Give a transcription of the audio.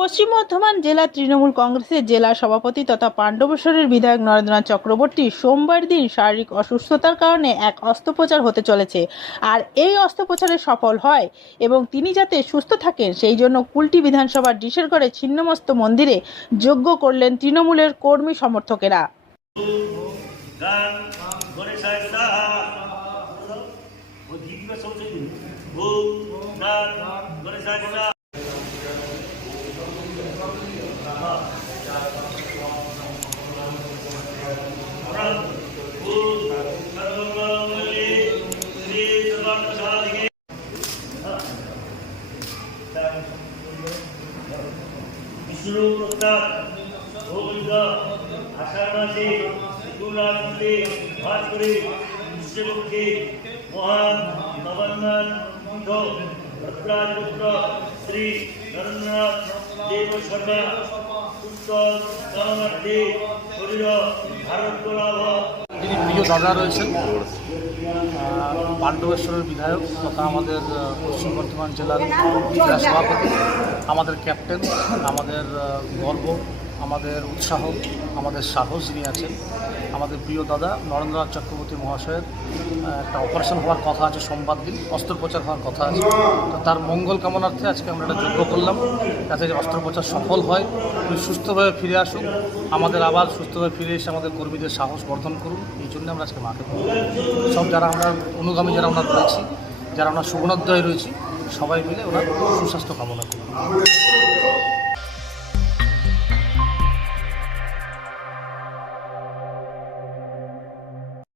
পশ্চিম বর্ধমান জেলা তৃণমূল কংগ্রেসের জেলা সভাপতি তথা পাণ্ডবেশ্বরের বিধায়ক নরেন্দ্রনাথ চক্রবর্তী সোমবার দিন শারীরিক অসুস্থতার কারণে এক অস্ত্রোপচার হতে চলেছে। আর এই অস্ত্রোপচারে সফল হয় এবং তিনি যাতে সুস্থ থাকেন, সেই জন্য কুলটি বিধানসভার ডিসেরগড়ে ছিন্নমস্ত মন্দিরে যজ্ঞ করলেন তৃণমূলের কর্মী সমর্থকেরা। বিষ্ণু প্রস্তাব গোবিন্দ আষাঢ় মাসে শিশুরাত্রিতে বাস করে বিশ্বলক্ষ্মী মহান নবান্নাথ ভদ্রাজপুত্র শ্রী নরেন্দ্রনাথ দেব শর্মা উত্তর কামনার্থে শরীর, ভারত প্রিয় দাদা রয়েছেন। পাণ্ডবেশ্বরের বিধায়ক তথা আমাদের পশ্চিম বর্ধমান জেলার জেলা সভাপতি, আমাদের ক্যাপ্টেন আমাদের গর্ব আমাদের উৎসাহ, আমাদের সাহস যিনি আছেন, আমাদের প্রিয় দাদা নরেন্দ্রনাথ চক্রবর্তী মহাশয়ের একটা অপারেশন হওয়ার কথা আছে সোমবার দিন, অস্ত্রোপচার হওয়ার কথা আছে। তো তার মঙ্গল কামনার্থে আজকে আমরা একটা যোগ্য করলাম। যাতে অস্ত্রোপচার সফল হয় উনি সুস্থভাবে ফিরে আসুন আমাদের আবার সুস্থভাবে ফিরে এসে আমাদের কর্মীদের সাহস বর্ধন করুন। এই জন্য আমরা আজকে মাকে। সব যারা আমরা অনুগামী, যারা আমরা রয়েছি, যারা আমরা সুগুণাধ্যায় রয়েছি, সবাই মিলে ওনার সুস্বাস্থ্য কামনা করি